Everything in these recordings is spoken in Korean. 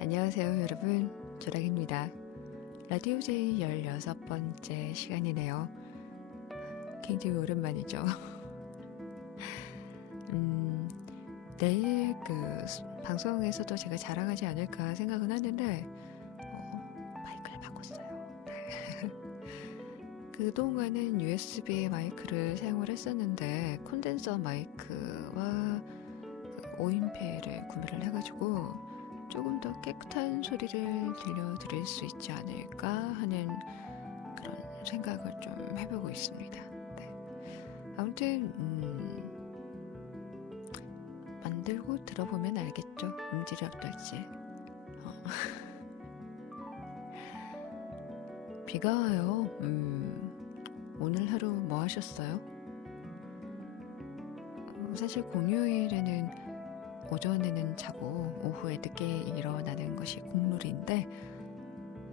안녕하세요 여러분, 조락입니다. 라디오 제이 16번째 시간이네요. 굉장히 오랜만이죠. 내일 방송에서도 제가 자랑하지 않을까 생각은 하는데 마이크를 바꿨어요. 그동안은 USB 마이크를 사용을 했었는데 콘덴서 마이크와 5인패를 구매를 해가지고 조금 더 깨끗한 소리를 들려드릴 수 있지 않을까 하는 그런 생각을 좀 해보고 있습니다. 네. 아무튼 만들고 들어보면 알겠죠? 음질이 어떨지. 비가 와요. 오늘 하루 뭐 하셨어요? 사실 공휴일에는 오전에는 자고 오후에 늦게 일어나는 것이 국룰인데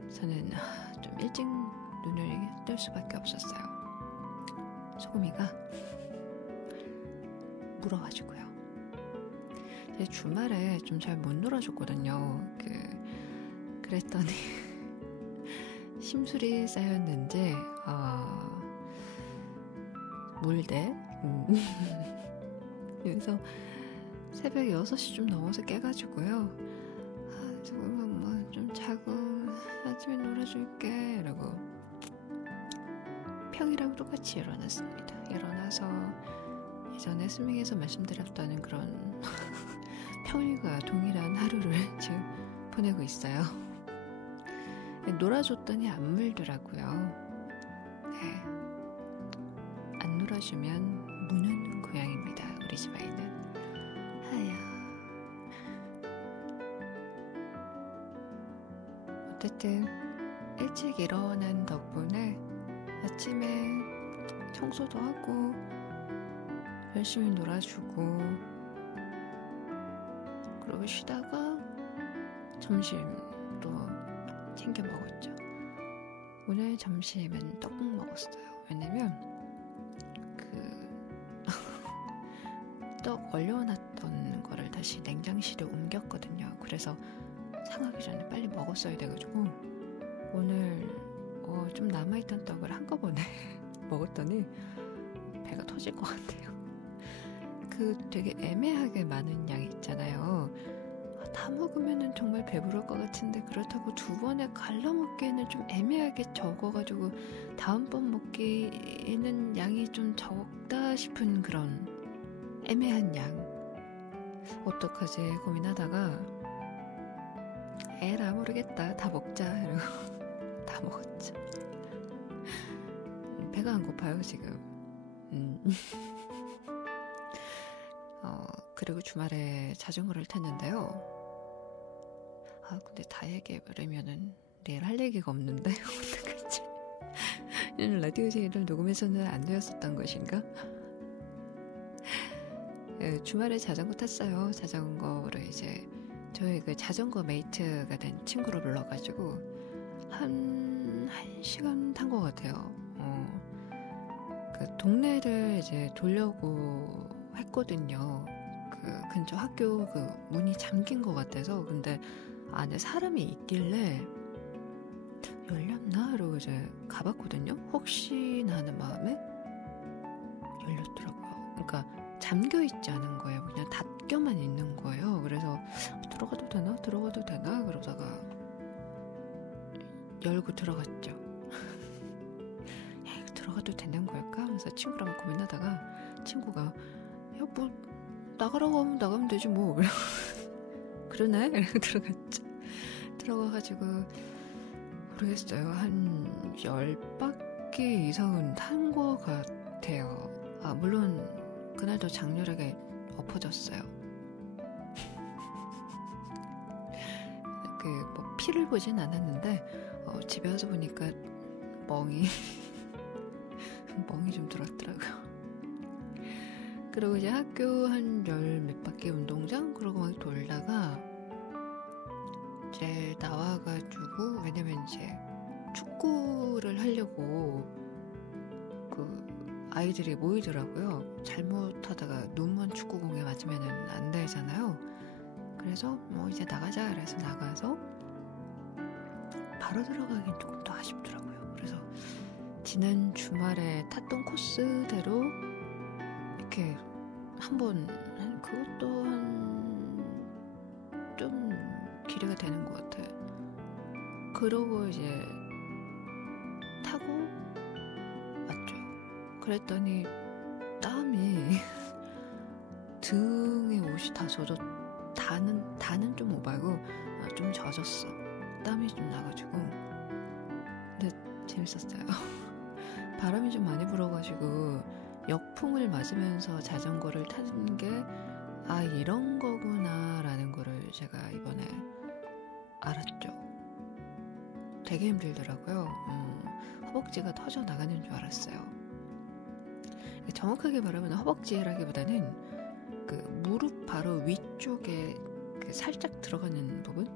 저는 좀 일찍 눈을 뜰 수밖에 없었어요. 소금이가 물어가지고요. 주말에 좀 잘 못 놀아줬거든요. 그랬더니 심술이 쌓였는지 물대 그래서 새벽 6시쯤 넘어서 깨가지고요. 조금만 뭐 좀 자고 아침에 놀아줄게 이러고 평일하고 똑같이 일어났습니다. 일어나서 예전에 스밍에서 말씀드렸다는 그런 평일과 동일한 하루를 지금 보내고 있어요. 놀아줬더니 안 물더라고요. 네. 안 놀아주면 무는 고양입니다. 우리 집 아이는. 어쨌든 일찍 일어난 덕분에 아침에 청소도 하고 열심히 놀아주고 그러고 쉬다가 점심도 챙겨 먹었죠. 오늘 점심은 떡국 먹었어요. 왜냐면 떡 얼려놨던 거를 다시 냉장실에 옮겼거든요. 그래서 상하기 전에 빨리 먹었어야 돼가지고 오늘 좀 남아있던 떡을 한꺼번에 먹었더니 배가 터질 것 같아요. 되게 애매하게 많은 양이 있잖아요. 다 먹으면은 정말 배부를 것 같은데 그렇다고 두 번에 갈라 먹기에는 좀 애매하게 적어가지고 다음번 먹기에는 양이 좀 적다 싶은 그런 애매한 양. 어떡하지 고민하다가 에라 모르겠다 다 먹자 이러고 다 먹었죠. 배가 안 고파요 지금. 그리고 주말에 자전거를 탔는데요. 근데 다 얘기해버리면은 내일 할 얘기가 없는데 어떡하지? 라디오 제이를 녹음해서는 안 되었었던 것인가? 주말에 자전거 탔어요. 자전거를 이제 저희 자전거 메이트가 된 친구를 불러가지고 한 시간 탄 것 같아요. 동네를 이제 돌려고 했거든요. 근처 학교 문이 잠긴 것 같아서. 근데 안에 사람이 있길래 열렸나? 이러고 이제 가봤거든요. 혹시나 하는 마음에 열렸더라고요. 그러니까 잠겨있지 않은 거예요. 그냥 닫혀만 있는 거예요. 그래서 들어가도 되나 그러다가 열고 들어갔죠. 야, 들어가도 되는 걸까? 하면서 친구랑 고민하다가 친구가 뭐 나가라고 하면 나가면 되지 뭐 그러네? 이러고 들어갔죠. 들어가가지고 모르겠어요. 한 10바퀴 이상은 탄 것 같아요. 물론 그날도 장렬하게 엎어졌어요. 뭐 피를 보진 않았는데 집에 와서 보니까 멍이 좀 들었더라고요. 그리고 이제 학교 한 10몇 바퀴 운동장 그러고 막 돌다가 이제 나와가지고 왜냐면 이제 축구를 하려고 아이들이 모이더라고요. 잘못하다가 눈먼 축구공에 맞으면 안 되잖아요. 그래서 뭐 이제 나가자 그래서 나가서 바로 들어가긴 조금 더 아쉽더라고요. 그래서 지난 주말에 탔던 코스대로 이렇게 한번 그것도 한 좀 길이가 되는 것 같아. 그러고 이제 타고 왔죠. 그랬더니 땀이 등에 옷이 다 젖었. 다는 좀 오바고 좀 젖었어. 땀이 좀 나가지고. 근데 재밌었어요. 바람이 좀 많이 불어가지고 역풍을 맞으면서 자전거를 타는 게 이런 거구나 라는 거를 제가 이번에 알았죠. 되게 힘들더라고요. 허벅지가 터져 나가는 줄 알았어요. 정확하게 말하면 허벅지라기보다는 그 무릎 바로 위쪽에 그 살짝 들어가는 부분?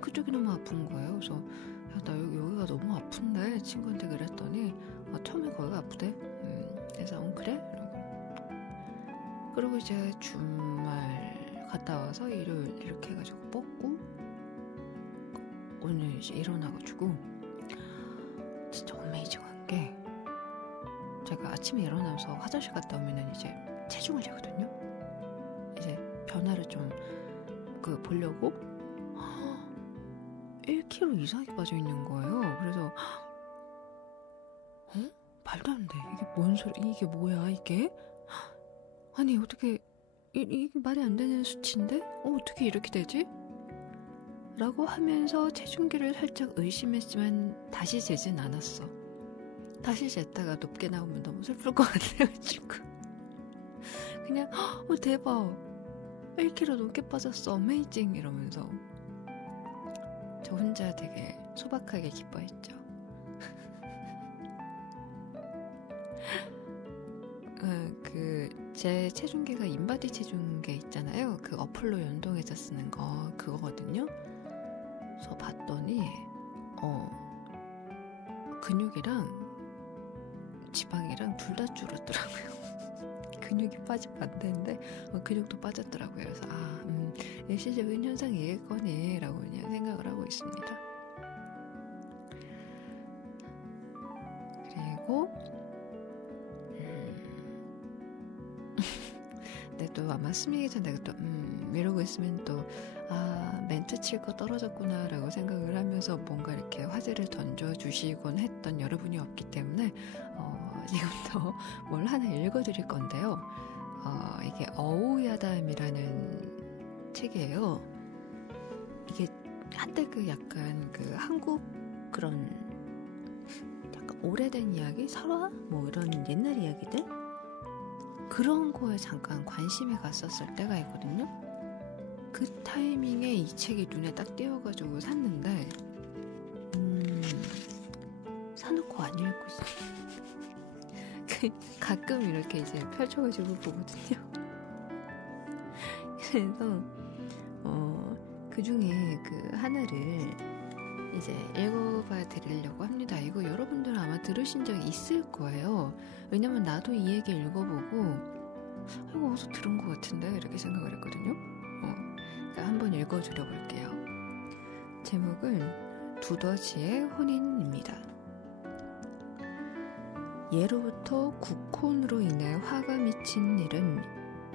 그쪽이 너무 아픈 거예요. 그래서 나 여기가 너무 아픈데 친구한테 그랬더니 처음에 거기가 아프대. 그래서 그래? 그리고 이제 주말 갔다 와서 일요일 이렇게 해가지고 뻗고 오늘 이제 일어나가지고 진짜 어메이징한 게 제가 아침에 일어나서 화장실 갔다 오면은 이제 체중을 재거든요. 이제 변화를 좀 보려고 1kg 이상이 빠져 있는 거예요. 그래서 말도 안 돼. 이게 뭔 소리? 이게 뭐야 이게? 아니 어떻게 이게 말이 안 되는 수치인데? 어떻게 이렇게 되지? 라고 하면서 체중계를 살짝 의심했지만 다시 재진 않았어. 다시 쟀다가 높게 나오면 너무 슬플 것 같아가지고 그냥 대박 1kg 넘게 빠졌어 어메이징 이러면서 저 혼자 되게 소박하게 기뻐했죠. 제 체중계가 인바디 체중계 있잖아요. 그 어플로 연동해서 쓰는 거 그거거든요. 그래서 봤더니 근육이랑 지방이랑 둘 다 줄었더라고요. 근육이 빠진 반대인데 근육도 빠졌더라고요. 그래서 일시적인 현상이겠거니 라고 그냥 생각을 하고 있습니다. 그리고 근데 또 아마 스미기 전에 또 이러고 있으면 또 멘트 칠 거 떨어졌구나 라고 생각을 하면서 뭔가 이렇게 화제를 던져주시곤 했던 여러분이 없기 때문에 지금부터 뭘 하나 읽어드릴 건데요. 이게 어우야담이라는 책이에요. 이게 한때 약간 한국 그런 약간 오래된 이야기? 설화? 뭐 이런 옛날 이야기들? 그런 거에 잠깐 관심이 갔었을 때가 있거든요. 그 타이밍에 이 책이 눈에 딱 띄어가지고 샀는데 사놓고 안 읽고 있어요. 가끔 이렇게 이제 펼쳐가지고 보거든요. 그래서 그 중에 하나를 이제 읽어봐 드리려고 합니다. 이거 여러분들 아마 들으신 적 있을 거예요. 왜냐면 나도 이 얘기 읽어보고 이거 어디서 들은 것 같은데 이렇게 생각을 했거든요. 그러니까 한번 읽어드려 볼게요. 제목은 두더지의 혼인입니다. 예로부터 국혼으로 인해 화가 미친 일은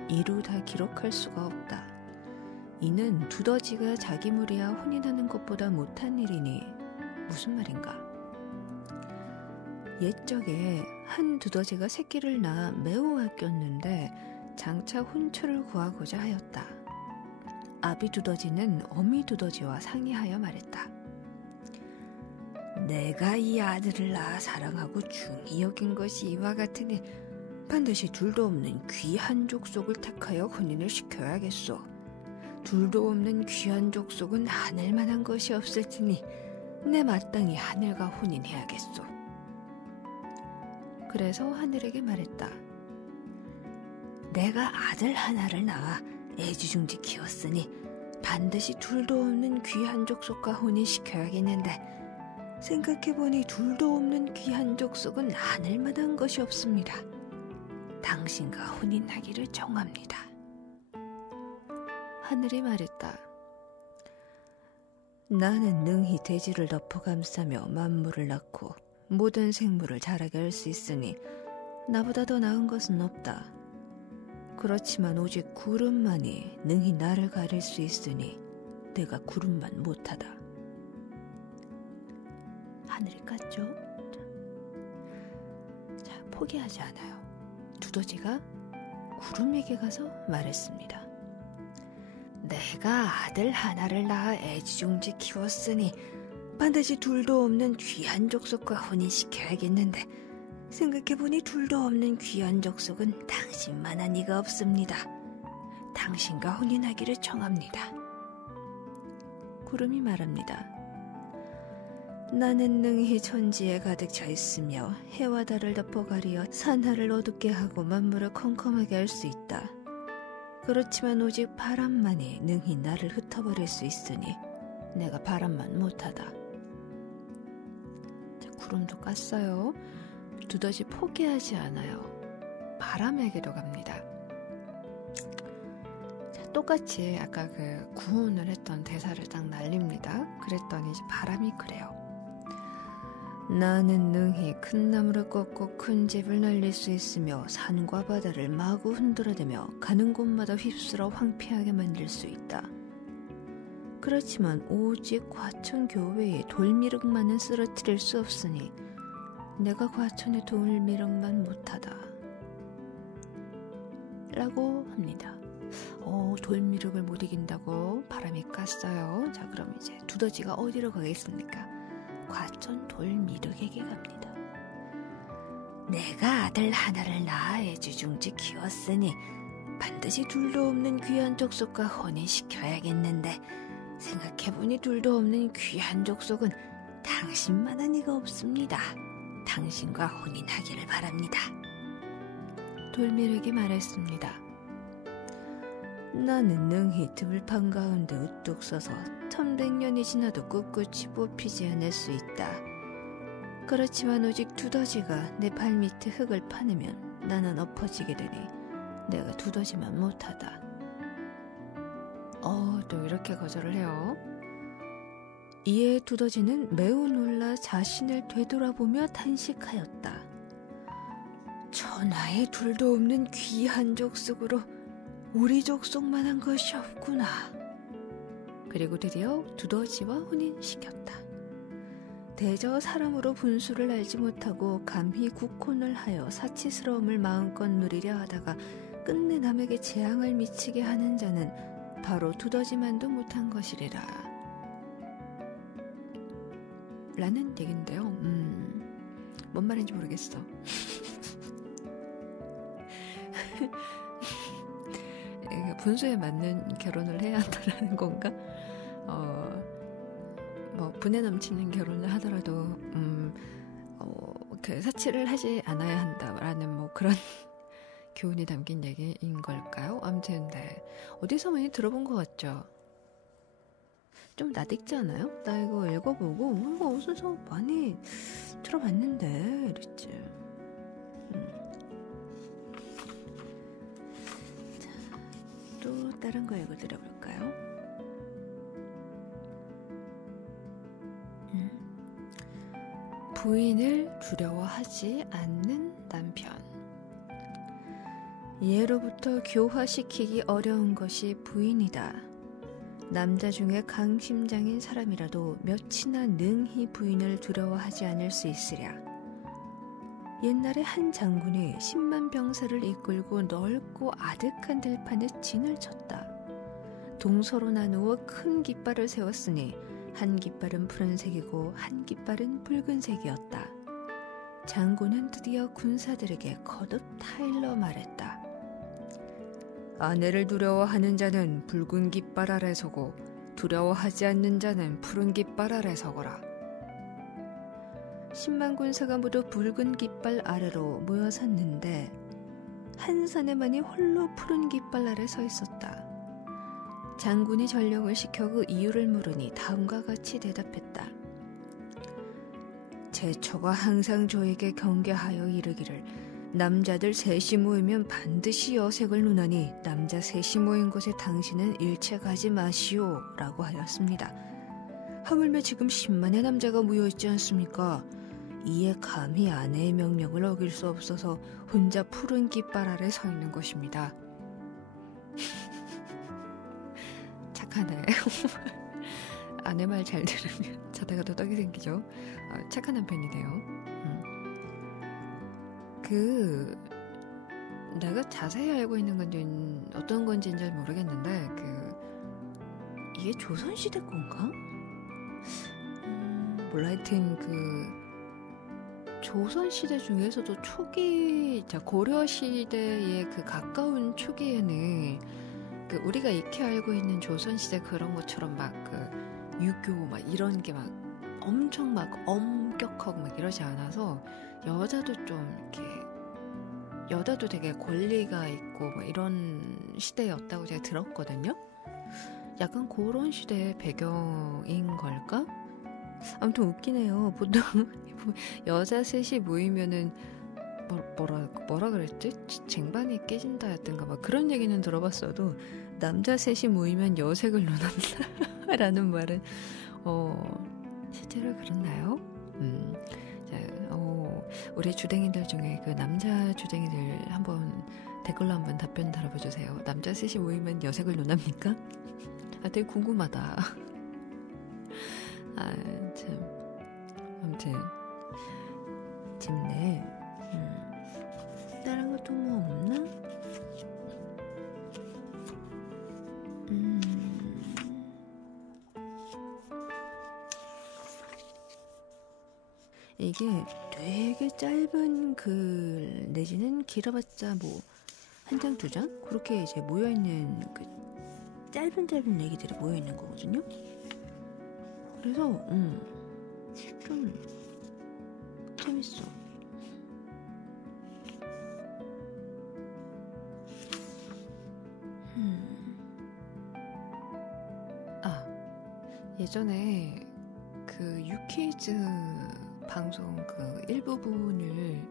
이루 다 기록할 수가 없다. 이는 두더지가 자기 무리와 혼인하는 것보다 못한 일이니 무슨 말인가? 옛적에 한 두더지가 새끼를 낳아 매우 아꼈는데 장차 혼처를 구하고자 하였다. 아비 두더지는 어미 두더지와 상의하여 말했다. 내가 이 아들을 낳아 사랑하고 중히 여긴 것이 이와 같으니 반드시 둘도 없는 귀한 족속을 택하여 혼인을 시켜야겠소. 둘도 없는 귀한 족속은 하늘만한 것이 없을 테니 내 마땅히 하늘과 혼인해야겠소. 그래서 하늘에게 말했다. 내가 아들 하나를 낳아 애지중지 키웠으니 반드시 둘도 없는 귀한 족속과 혼인시켜야겠는데 생각해보니 둘도 없는 귀한 족속은 하늘만한 것이 없습니다. 당신과 혼인하기를 정합니다. 하늘이 말했다. 나는 능히 대지를 덮어 감싸며 만물을 낳고 모든 생물을 자라게 할 수 있으니 나보다 더 나은 것은 없다. 그렇지만 오직 구름만이 능히 나를 가릴 수 있으니 내가 구름만 못하다. 하늘이 깠죠? 자, 포기하지 않아요. 두더지가 구름에게 가서 말했습니다. 내가 아들 하나를 낳아 애지중지 키웠으니 반드시 둘도 없는 귀한 족속과 혼인시켜야겠는데 생각해보니 둘도 없는 귀한 족속은 당신만한 이가 없습니다. 당신과 혼인하기를 청합니다. 구름이 말합니다. 나는 능히 천지에 가득 차 있으며 해와 달을 덮어 가리어 산하를 어둡게 하고 만물을 컴컴하게 할 수 있다. 그렇지만 오직 바람만이 능히 나를 흩어버릴 수 있으니 내가 바람만 못하다. 자, 구름도 깠어요. 두더지 포기하지 않아요. 바람에게도 갑니다. 자, 똑같이 아까 그 구혼을 했던 대사를 딱 날립니다. 그랬더니 이제 바람이 그래요. 나는 능히 큰 나무를 꺾고 큰 집을 날릴 수 있으며 산과 바다를 마구 흔들어대며 가는 곳마다 휩쓸어 황폐하게 만들 수 있다. 그렇지만 오직 과천 교회의 돌미륵만은 쓰러뜨릴 수 없으니 내가 과천의 돌미륵만 못하다. 라고 합니다. 돌미륵을 못 이긴다고 바람이 깠어요. 자, 그럼 이제 두더지가 어디로 가겠습니까? 과천 돌미륵에게 갑니다. 내가 아들 하나를 낳아 애지중지 키웠으니 반드시 둘도 없는 귀한 족속과 혼인시켜야겠는데 생각해보니 둘도 없는 귀한 족속은 당신만한 이가 없습니다. 당신과 혼인하기를 바랍니다. 돌미륵이 말했습니다. 나는 능히 들판 가운데 우뚝 서서 1100년이 지나도 꿋꿋이 뽑히지 않을 수 있다. 그렇지만 오직 두더지가 내 발밑에 흙을 파내면 나는 엎어지게 되니 내가 두더지만 못하다. 또 이렇게 거절을 해요. 이에 두더지는 매우 놀라 자신을 되돌아보며 탄식하였다. 천하에 둘도 없는 귀한 족속으로 우리 족속만한 것이 없구나. 그리고 드디어 두더지와 혼인시켰다. 대저 사람으로 분수를 알지 못하고 감히 국혼을 하여 사치스러움을 마음껏 누리려 하다가 끝내 남에게 재앙을 미치게 하는 자는 바로 두더지만도 못한 것이리라. 라는 얘긴데요. 뭔 말인지 모르겠어. 분수에 맞는 결혼을 해야 한다는 건가? 분에 넘치는 결혼을 하더라도 그 사치를 하지 않아야 한다라는 뭐 그런 교훈이 담긴 얘기인 걸까요? 아무튼 네. 어디서 많이 들어본 것 같죠? 좀 낯익지 않아요? 나 이거 읽어보고 뭔가 어디서 많이 들어봤는데 이랬지. 자, 또 다른 거 읽어드려볼까요? 부인을 두려워하지 않는 남편. 예로부터 교화시키기 어려운 것이 부인이다. 남자 중에 강심장인 사람이라도 몇이나 능히 부인을 두려워하지 않을 수 있으랴. 옛날에 한 장군이 10만 병사를 이끌고 넓고 아득한 들판에 진을 쳤다. 동서로 나누어 큰 깃발을 세웠으니 한 깃발은 푸른색이고 한 깃발은 붉은색이었다. 장군은 드디어 군사들에게 거듭 타일러 말했다. 아내를 두려워하는 자는 붉은 깃발 아래 서고 두려워하지 않는 자는 푸른 깃발 아래 서거라. 10만 군사가 모두 붉은 깃발 아래로 모여 섰는데 한 사내만이 홀로 푸른 깃발 아래 서 있었다. 장군이 전령을 시켜 그 이유를 물으니 다음과 같이 대답했다. 제 처가 항상 저에게 경계하여 이르기를 남자들 셋이 모이면 반드시 여색을 논하니 남자 셋이 모인 곳에 당신은 일체 가지 마시오 라고 하였습니다. 하물며 지금 10만의 남자가 모여있지 않습니까? 이에 감히 아내의 명령을 어길 수 없어서 혼자 푸른 깃발 아래 서 있는 것입니다. 착하네. 아내 말 잘 들으면 자다가 더 떡이 생기죠. 착한 남편이네요. 내가 자세히 알고 있는 건지 어떤 건지는 잘 모르겠는데 이게 조선시대 건가? 몰라. 하여튼 조선시대 중에서도 초기 고려시대의 가까운 초기에는 우리가 익히 알고 있는 조선시대 그런 것처럼 유교 이런 게 엄청 엄격하고 이러지 않아서 여자도 되게 권리가 있고 이런 시대였다고 제가 들었거든요. 약간 그런 시대의 배경인 걸까? 아무튼 웃기네요. 보통 여자 셋이 모이면은 뭐라 그랬지? 쟁반이 깨진다 였던가 그런 얘기는 들어봤어도 남자 셋이 모이면 여색을 논한다 라는 말은 실제로 그렇나요? 자, 우리 주댕이들 중에 남자 주댕이들 댓글로 한번 답변 달아봐주세요. 남자 셋이 모이면 여색을 논합니까? 되게 궁금하다. 참. 아무튼 재밌네. 다른 것도 뭐 없나? 이게 되게 짧은 글 내지는 길어봤자 한 장, 두 장? 그렇게 이제 모여있는 짧은 얘기들이 모여있는 거거든요. 그래서 좀 재밌어. 예전에 유퀴즈 방송 일부분을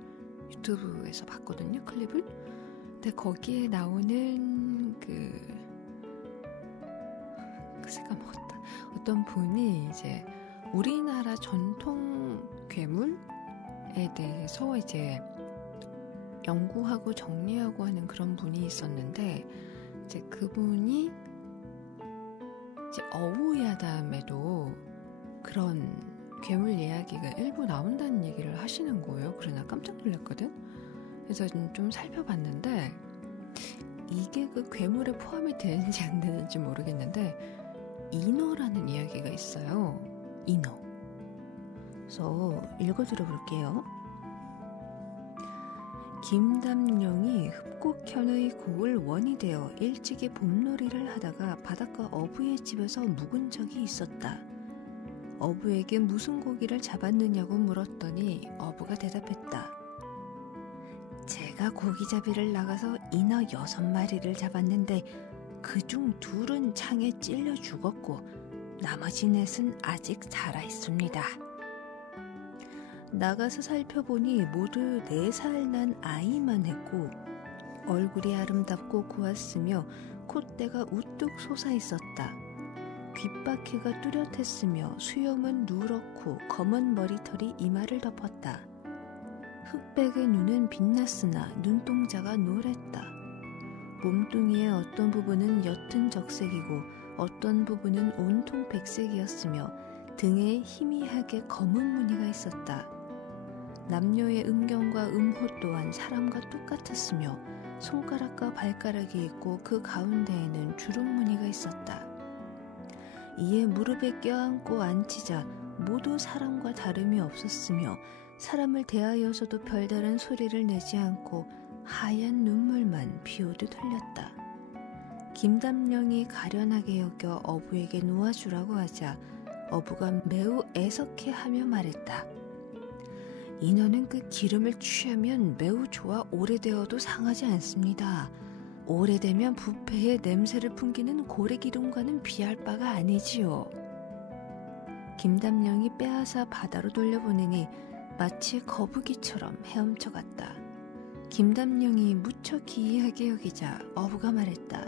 유튜브에서 봤거든요, 클립을. 근데 거기에 나오는 글쎄 까먹었다. 어떤 분이 이제 우리나라 전통 괴물에 대해서 이제 연구하고 정리하고 하는 그런 분이 있었는데, 이제 그분이 이제 어우야담에도 그런 괴물 이야기가 일부 나온다는 얘기를 하시는 거예요. 그래서 나 깜짝 놀랐거든. 그래서 좀 살펴봤는데 이게 괴물에 포함이 되는지 안 되는지 모르겠는데 인어라는 이야기가 있어요. 인어. 그래서 읽어드려 볼게요. 김담령이 흡곡현의 고을 원이 되어 일찍이 봄놀이를 하다가 바닷가 어부의 집에서 묵은 적이 있었다. 어부에게 무슨 고기를 잡았느냐고 물었더니 어부가 대답했다. 제가 고기잡이를 나가서 인어 6마리를 잡았는데 그중 2은 창에 찔려 죽었고 나머지 4은 아직 살아있습니다. 나가서 살펴보니 모두 4살 난 아이만 했고 얼굴이 아름답고 고왔으며 콧대가 우뚝 솟아있었다. 귓바퀴가 뚜렷했으며 수염은 누렇고 검은 머리털이 이마를 덮었다. 흑백의 눈은 빛났으나 눈동자가 노랬다. 몸뚱이의 어떤 부분은 옅은 적색이고 어떤 부분은 온통 백색이었으며 등에 희미하게 검은 무늬가 있었다. 남녀의 음경과 음호 또한 사람과 똑같았으며 손가락과 발가락이 있고 그 가운데에는 주름 무늬가 있었다. 이에 무릎에 껴안고 앉히자 모두 사람과 다름이 없었으며 사람을 대하여서도 별다른 소리를 내지 않고 하얀 눈물만 비오듯 흘렸다. 김담령이 가련하게 여겨 어부에게 놓아주라고 하자 어부가 매우 애석해하며 말했다. 인어는 그 기름을 취하면 매우 좋아 오래되어도 상하지 않습니다. 오래되면 부패의 냄새를 풍기는 고래기름과는 비할 바가 아니지요. 김담령이 빼앗아 바다로 돌려보내니 마치 거북이처럼 헤엄쳐갔다. 김담령이 무척 기이하게 여기자 어부가 말했다.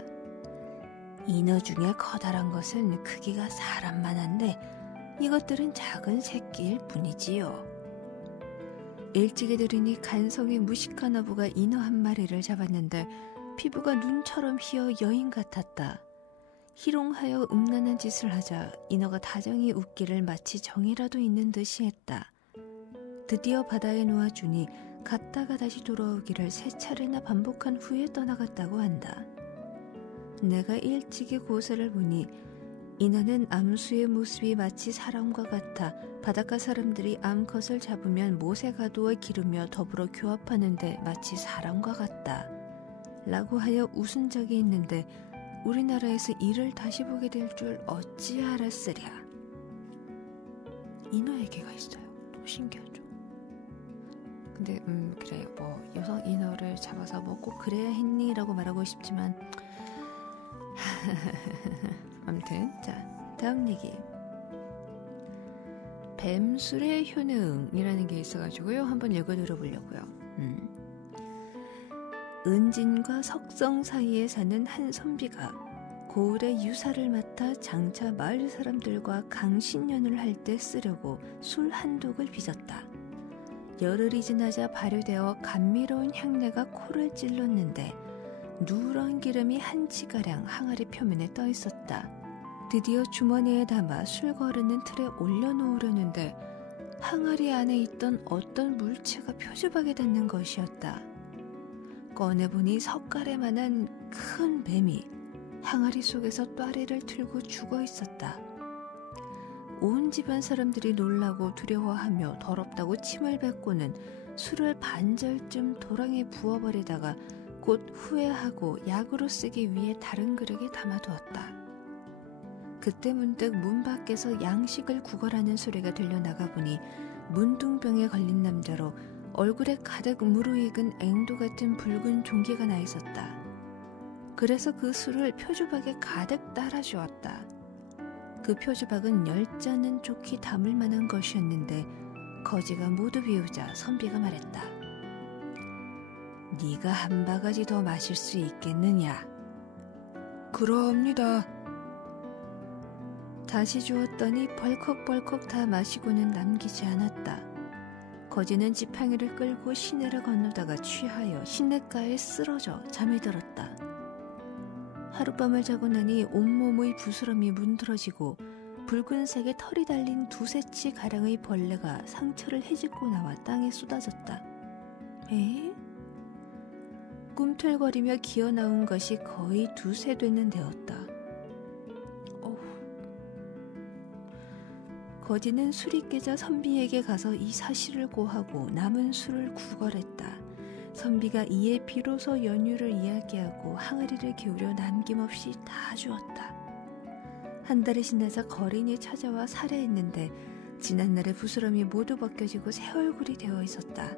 인어 중에 커다란 것은 크기가 사람만한데 이것들은 작은 새끼일 뿐이지요. 일찍이 들으니 간성의 무식한 어부가 인어 한 마리를 잡았는데 피부가 눈처럼 휘어 여인 같았다. 희롱하여 음란한 짓을 하자 인어가 다정히 웃기를 마치 정이라도 있는 듯이 했다. 드디어 바다에 놓아주니 갔다가 다시 돌아오기를 3차례나 반복한 후에 떠나갔다고 한다. 내가 일찍이 고사를 보니 인어는 암수의 모습이 마치 사람과 같아 바닷가 사람들이 암컷을 잡으면 못에 가두어 기르며 더불어 교합하는데 마치 사람과 같다 라고 하여 웃은 적이 있는데 우리나라에서 이를 다시 보게 될 줄 어찌 알았으랴. 인어에게가 있어요. 너무 신기하죠. 근데 그래요. 뭐 여성 인어를 잡아서 뭐 꼭 그래야 했니? 라고 말하고 싶지만 아무튼 자 다음 얘기. 뱀술의 효능이라는 게 있어가지고요. 한번 읽어 들어보려고요. 은진과 석성 사이에 사는 한 선비가 고을의 유사를 맡아 장차 마을 사람들과 강신연을 할 때 쓰려고 술 한 독을 빚었다. 열흘이 지나자 발효되어 감미로운 향내가 코를 찔렀는데 누런 기름이 한 치가량 항아리 표면에 떠 있었다. 드디어 주머니에 담아 술 거르는 틀에 올려놓으려는데 항아리 안에 있던 어떤 물체가 표주박에 닿는 것이었다. 꺼내보니 석가래만한 큰 뱀이 항아리 속에서 또아리를 틀고 죽어 있었다. 온 집안 사람들이 놀라고 두려워하며 더럽다고 침을 뱉고는 술을 반절쯤 도랑에 부어버리다가 곧 후회하고 약으로 쓰기 위해 다른 그릇에 담아두었다. 그때 문득 문 밖에서 양식을 구걸하는 소리가 들려 나가보니 문둥병에 걸린 남자로 얼굴에 가득 무르익은 앵도 같은 붉은 종기가 나 있었다. 그래서 그 술을 표주박에 가득 따라주었다. 그 표주박은 10잔은 좋게 담을 만한 것이었는데 거지가 모두 비우자 선비가 말했다. 네가 한 바가지 더 마실 수 있겠느냐? 그러합니다. 다시 주었더니 벌컥벌컥 다 마시고는 남기지 않았다. 거지는 지팡이를 끌고 시내를 건너다가 취하여 시냇가에 쓰러져 잠이 들었다. 하룻밤을 자고 나니 온몸의 부스럼이 문드러지고 붉은색의 털이 달린 2-3치 가량의 벌레가 상처를 헤집고 나와 땅에 쏟아졌다. 에? 꿈틀거리며 기어나온 것이 거의 2세 되는 데였다. 거지는 술이 깨자 선비에게 가서 이 사실을 고하고 남은 술을 구걸했다. 선비가 이에 비로소 연유를 이야기하고 항아리를 기울여 남김없이 다 주었다. 한 달이 지나자 거린이 찾아와 살해했는데 지난날의 부스럼이 모두 벗겨지고 새 얼굴이 되어 있었다.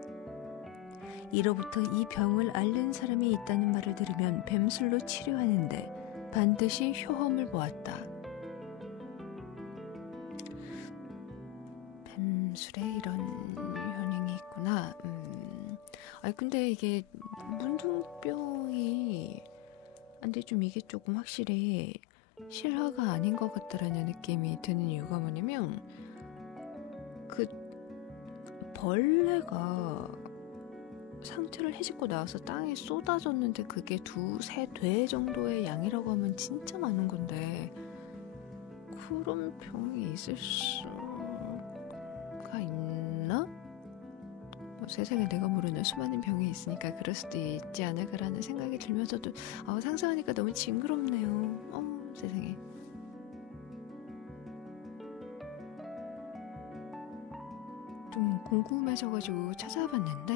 이로부터 이 병을 앓는 사람이 있다는 말을 들으면 뱀술로 치료하는데 반드시 효험을 보았다. 뱀술에 이런 효능이 있구나. 아니 근데 이게 문둥병이 근데 좀 이게 조금 확실히 실화가 아닌 것 같다라는 느낌이 드는 이유가 뭐냐면 그 벌레가 상처를 헤집고 나와서 땅에 쏟아졌는데 그게 2-3돼 정도의 양이라고 하면 진짜 많은 건데 그런 병이 있을 수가 있나? 세상에 내가 모르는 수많은 병이 있으니까 그럴 수도 있지 않을까라는 생각이 들면서도 상상하니까 너무 징그럽네요. 세상에. 좀 궁금해져가지고 찾아봤는데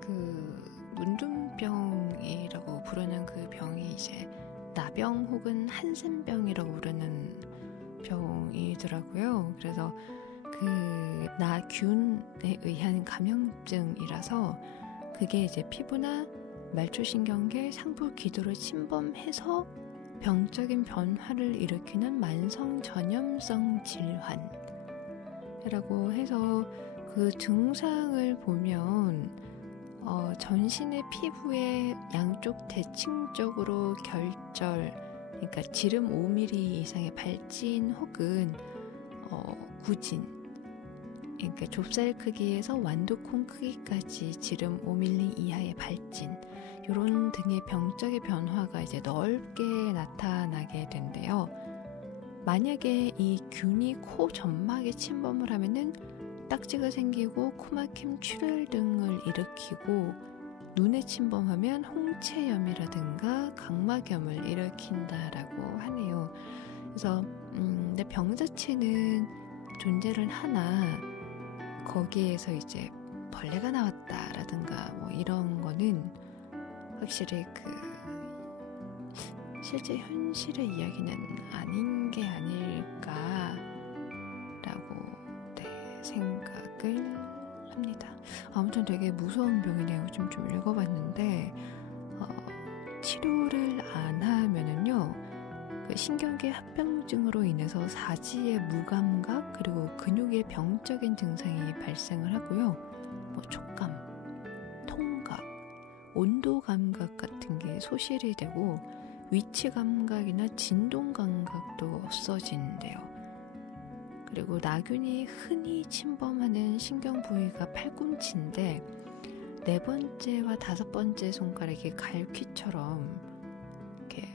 그 문둥병이라고 부르는 그 병이 이제 나병 혹은 한센병이라고 부르는 병이더라고요. 그래서 그 나균에 의한 감염증이라서 그게 이제 피부나 말초신경계, 상부 기도를 침범해서 병적인 변화를 일으키는 만성 전염성 질환이라고 해서 그 증상을 보면 전신의 피부의 양쪽 대칭적으로 결절, 그러니까 지름 5mm 이상의 발진 혹은 구진, 그러니까 좁쌀 크기에서 완두콩 크기까지 지름 5mm 이하의 발진, 이런 등의 병적의 변화가 이제 넓게 나타나게 된대요. 만약에 이 균이 코 점막에 침범을 하면은 딱지가 생기고 코막힘, 출혈 등을 일으키고, 눈에 침범하면 홍채염이라든가 각막염을 일으킨다라고 하네요. 그래서 근데 병 자체는 존재를 하나 거기에서 이제 벌레가 나왔다라든가 뭐 이런 거는 확실히 실제 현실의 이야기는 아닌 게 아닐까라고 생각을 합니다. 아무튼 되게 무서운 병이네요. 좀 읽어봤는데 치료를 안 하면은요, 그 신경계 합병증으로 인해서 사지의 무감각 그리고 근육의 병적인 증상이 발생을 하고요. 뭐 촉감, 통각, 온도 감각 같은 게 소실이 되고 위치 감각이나 진동 감각도 없어진대요. 그리고 나균이 흔히 침범하는 신경 부위가 팔꿈치인데 4번째와 5번째 손가락이 갈퀴처럼 이렇게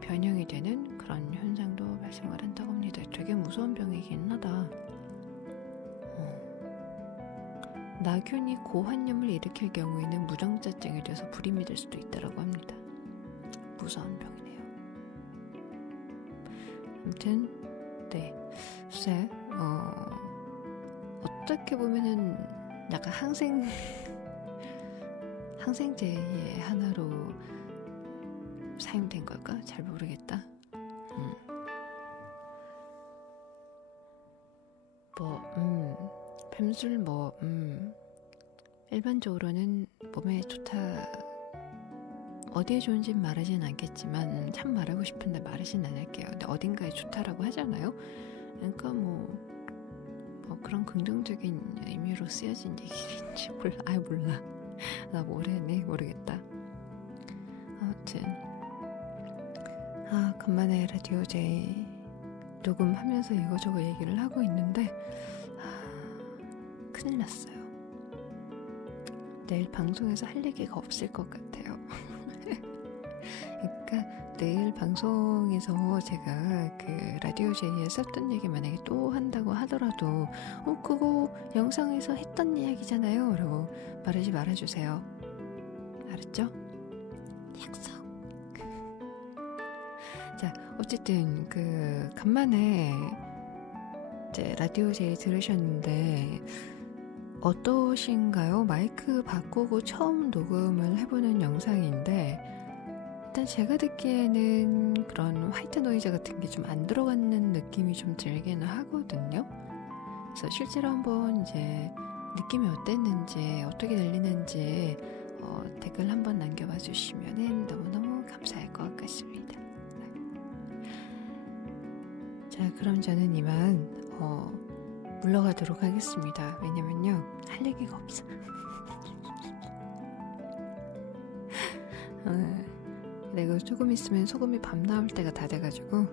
변형이 되는 그런 현상도 발생을 한다고 합니다. 되게 무서운 병이긴 하다. 나균이 고환염을 일으킬 경우에는 무정자증이 돼서 불임이 될 수도 있다고 합니다. 무서운 병이네요. 아무튼 네, 글쎄 어떻게 보면은 약간 항생제의 하나로 사용된 걸까? 잘 모르겠다. 뱀술 일반적으로는 몸에 좋다, 어디에 좋은지는 말하진 않겠지만 참 말하고 싶은데 말하진 않을게요. 근데 어딘가에 좋다라고 하잖아요. 그러니까 뭐 그런 긍정적인 의미로 쓰여진 얘기인지 몰라. 나 뭐래네 모르겠다. 아무튼 간만에 라디오 제이 녹음하면서 이거저거 얘기를 하고 있는데 큰일 났어요. 내일 방송에서 할 얘기가 없을 것 같아요. 그러니까 내일 방송에서 제가 그 라디오 제이에 썼던 얘기 만약에 또 한다고 하더라도 그거 영상에서 했던 이야기잖아요 라고 말하지 말아주세요. 알았죠? 약속. 자, 어쨌든 간만에 이제 라디오 제이 들으셨는데 어떠신가요? 마이크 바꾸고 처음 녹음을 해보는 영상인데 일단 제가 듣기에는 그런 화이트 노이즈 같은 게 좀 안 들어가는 느낌이 좀 들기는 하거든요. 그래서 실제로 한번 이제 느낌이 어땠는지, 어떻게 들리는지 댓글 한번 남겨봐 주시면 너무너무 감사할 것 같습니다. 자, 그럼 저는 이만 물러가도록 하겠습니다. 왜냐면요, 할 얘기가 없어. 내가 조금 있으면 소금이 밤 나올 때가 다 돼가지고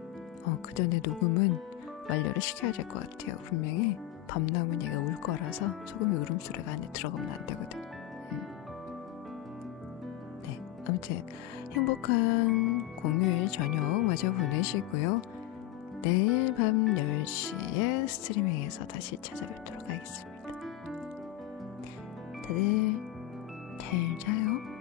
그 전에 녹음은 완료를 시켜야 될 것 같아요. 분명히 밤 나오면 얘가 울 거라서 소금이 울음소리가 안에 들어가면 안 되거든. 네, 아무튼 행복한 공휴일 저녁 마저 보내시고요. 내일 밤 10시에 스트리밍에서 다시 찾아뵙도록 하겠습니다. 다들 잘 자요.